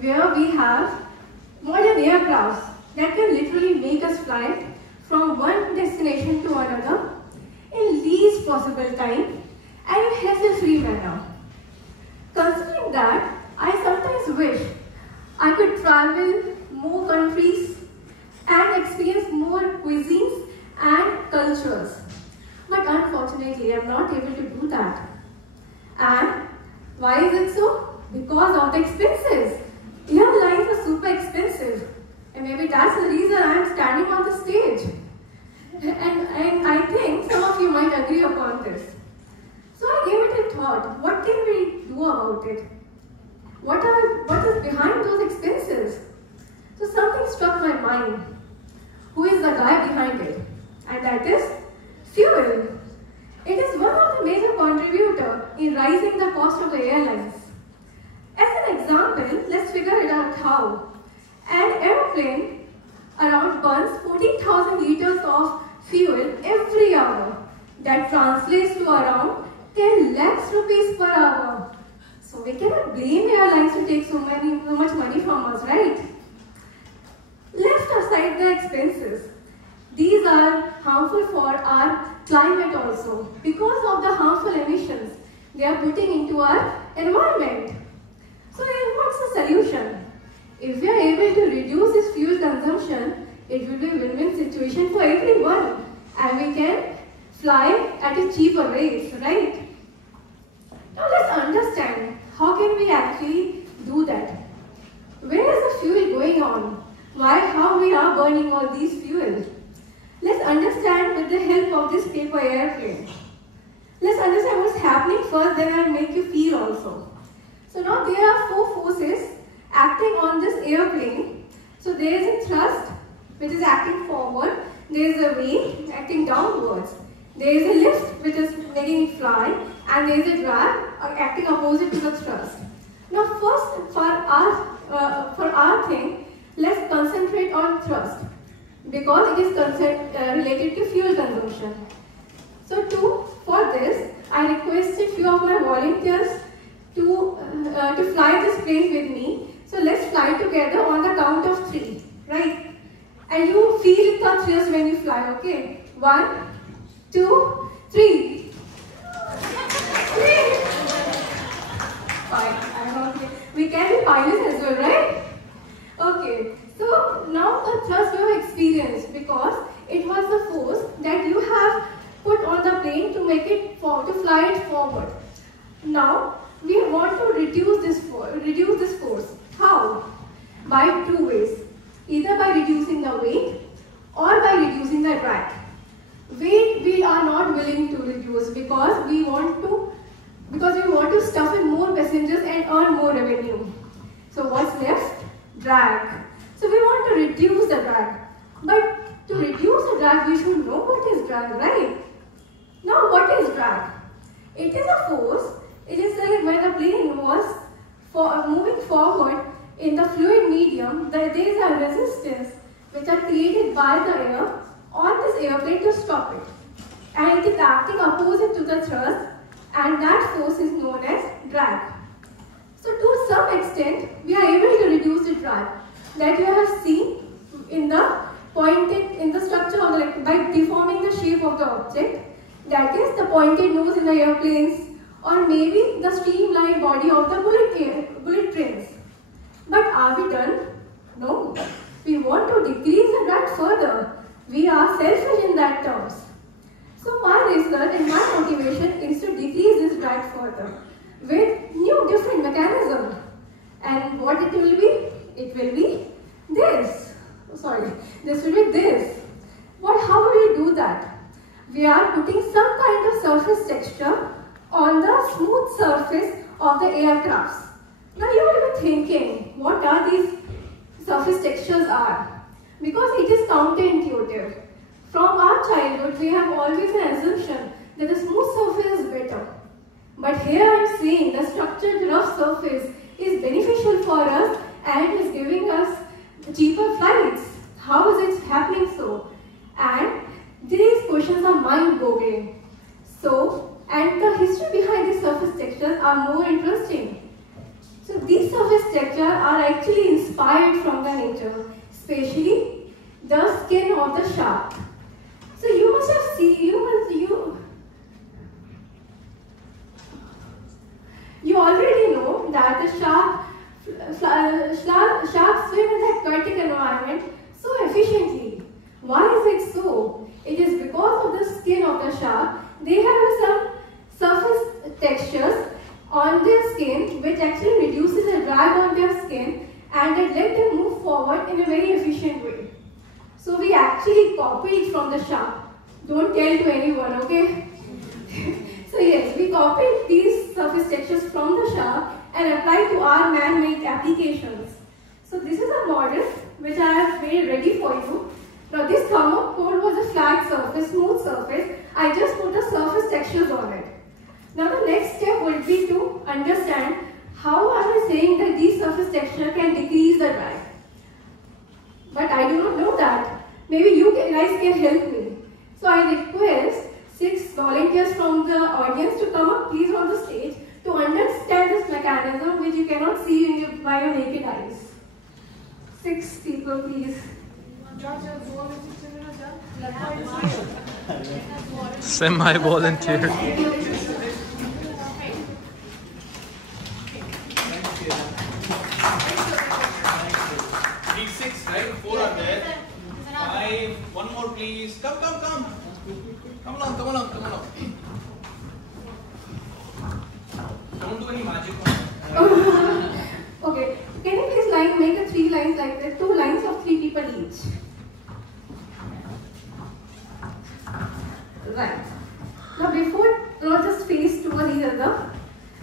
where we have modern aircrafts that can literally make us fly from one destination to another in least possible time and in hassle-free manner. Considering that, I sometimes wish I could travel more countries and experience more cuisines and cultures. But unfortunately, I am not able to do that. And why is it so? Because of the expenses. Airlines are super expensive. And maybe that's the reason I am standing on the stage. And I think some of you might agree upon this. So I gave it a thought. What can we do about it? What is behind those expenses? So something struck my mind. Who is the guy behind it? And that is fuel. It is one of the major contributors in rising the cost of the airlines. As an example, let's figure it out how. An airplane around burns 14,000 liters of fuel every hour. That translates to around 10 lakhs rupees per hour. So we cannot blame airlines to take so much money from us, right? Left aside the expenses, these are harmful for our climate also because of the harmful emissions they are putting into our environment. So what's the solution? If we are able to reduce this fuel consumption, it will be a win-win situation for everyone and we can fly at a cheaper rate, right? Now let's understand how can we actually do that. Where is the fuel going on? How we are burning all these fuels? Let's understand with the help of this paper airplane. Let's understand what's happening first, then I'll make you feel also. So now there are four forces acting on this airplane. So there is a thrust which is acting forward, there is a weight acting downwards, there is a lift which is making it fly, and there is a drag acting opposite to the thrust. Now first for our thing, let's concentrate on thrust because it is related to fuel consumption. So for this, I requested few of my volunteers to fly this plane with me. So let's fly together on the count of 3, right? And you feel the thrust when you fly, okay? 1, 2, 3. 3. Fine, I'm okay. We can be pilots as well, right? Okay, so now the thrust you have experienced because it was the force that you have put on the plane to make it to fly it forward. Now we want to reduce this force. How? By 2 ways. Either by reducing the weight or by reducing the drag. Weight we are not willing to reduce because we want to stuff in more passengers and earn more revenue. So what's left? Drag. So we want to reduce the drag. But to reduce the drag, we should know what is drag, right? Now what is drag? It is a force. It is like when the plane was moving forward in the fluid medium, there is a resistance which are created by the air on this airplane to stop it. And it is acting opposite to the thrust, and that force is known as drag. So to some extent, we are able to reduce the drag that you have seen in the structure of the, by deforming the shape of the object, that is the pointed nose in the airplanes, or maybe the streamlined body of the bullet trains. But are we done? No. We want to decrease the drag further. We are selfish in that terms. So my research and my motivation is to decrease this drag further with new different mechanism. And what it will be? It will be this. This will be this. How will we do that? We are putting some kind of surface texture on the smooth surface of the aircrafts. Now you will be thinking, what are these surface textures are? Because it is counterintuitive. From our childhood, we have always an assumption that the smooth surface is better. But here I am saying the structured rough surface is beneficial for us and is giving us cheaper flights. How is it happening so? And these questions are mind-boggling. And the history behind these surface textures are more interesting. So these surface textures are actually actually inspired from the nature, especially the skin of the shark. So you must have seen, you already know that the sharks swim in the aquatic environment so efficiently. Why is it so? It is because of the skin of the shark. They have some surface textures on their skin which actually reduces the drag on their skin and it let them move forward in a very efficient way. So we actually copied from the shark. Don't tell to anyone, okay? So yes, we copied these surface textures from the shark and applied to our man-made applications. So this is a model which I have made ready for you. Now this thermocol was a flat surface, smooth surface. I just put the surface textures on it. Now the next step would be to understand how am I saying that these surface texture can decrease the drag. But I do not know that. Maybe you guys can help me. So I request 6 volunteers from the audience to come up please on the stage to understand this mechanism which you cannot see by your naked eyes. 6 people please. Semi-volunteer. Need 6, right? 4 are there. 5. One more, please. Come. Come along. Don't do any magic. Okay. Can you please make a 3 lines like this? 2 lines of 3 people each. Right. Now before, not just face towards each other.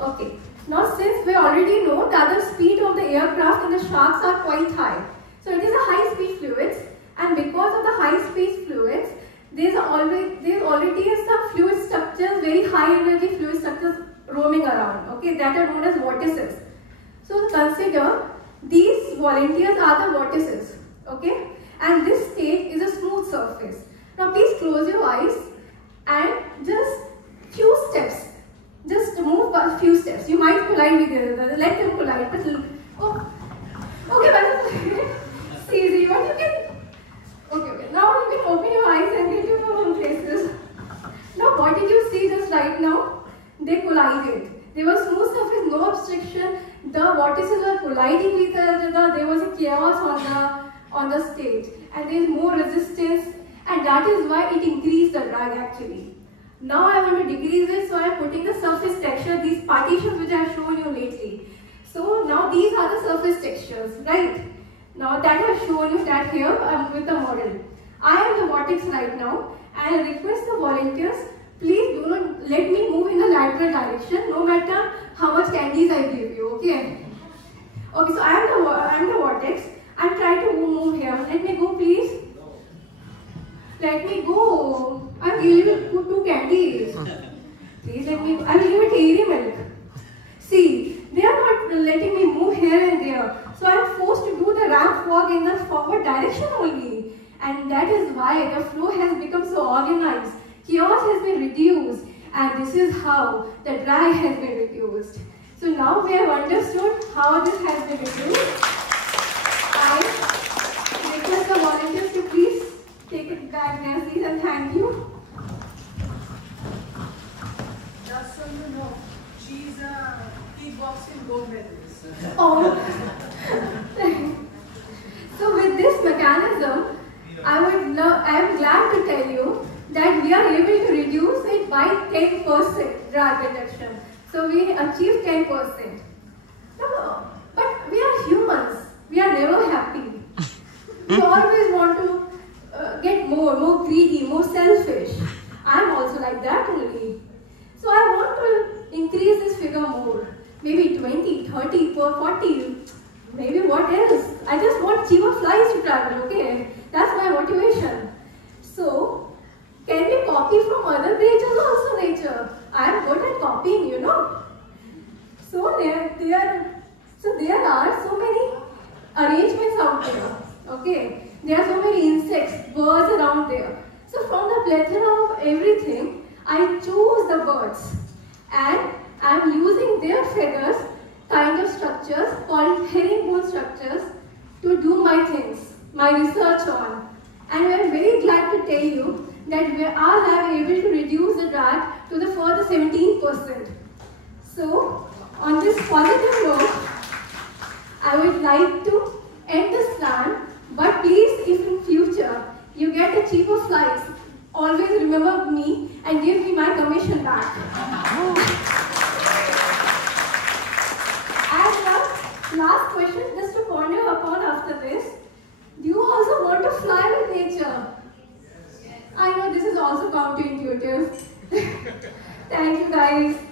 Okay. Now since we already know that the speed of the aircraft and the sharks are quite high. So it is a high speed fluids, and because of the high speed fluids, there's already some fluid structures, very high energy fluid structures roaming around, okay, that are known as vortices. So consider these volunteers are the vortices, okay, and this state is a smooth surface. Now please close your eyes and just few steps. Just move a few steps. You might collide with each other. Let them collide. But okay, but easy. But you can. Okay. Now you can open your eyes and get to your own places. Now, what did you see just right now? They collided. There was smooth surface, no obstruction. The vortices were colliding with each other. There was a chaos on the stage, and there is more resistance, and that is why it increased the drag actually. Now I want to decrease it, so I am putting the surface texture, these partitions which I have shown you lately. So now these are the surface textures, right? Now that I have shown you that here with the model. I am the vortex right now, and I request the volunteers, please do not let me move in the lateral direction, no matter how much candies I give you, okay? Okay, so I am the vortex. I am trying to move here. Let me go, please. Let me go. I will give you 2 candies. Please let me. I will give it dairy milk. See, they are not letting me move here and there. So I am forced to do the ramp walk in the forward direction only. And that is why the flow has become so organized. Chaos has been reduced. And this is how the drag has been reduced. So now we have understood how this has been reduced. I request the volunteers to please take it back, Nancy, and thank you. Just so you know, she's a kickboxing gold medalist. Oh. So with this mechanism, I am glad to tell you that we are able to reduce it by 10% drag reduction. So we achieved 10%. No, but we are humans. We are never happy. We always want to get more greedy, more selfish. I am also like that only. So I want to increase this figure more. Maybe 20, 30, 40. Maybe what else? I just want cheaper flights to travel, okay? That's my motivation. So, can we copy from other creatures also nature? I am good at copying, you know. So there are so many arrangements out there, okay? There are so many insects, birds around there. So from the plethora of everything, I choose the birds and I am using their feathers kind of structures called herringbone structures to do my things, my research on. And I am very glad to tell you that we are now able to reduce the drag to the further 17%. So, on this positive note, I would like to end this plan, but please, if in future you get a cheaper flights, always remember me and give me my commission back. And last question, just to ponder upon after this, do you also want to fly with nature? I know this is also counterintuitive. Thank you guys.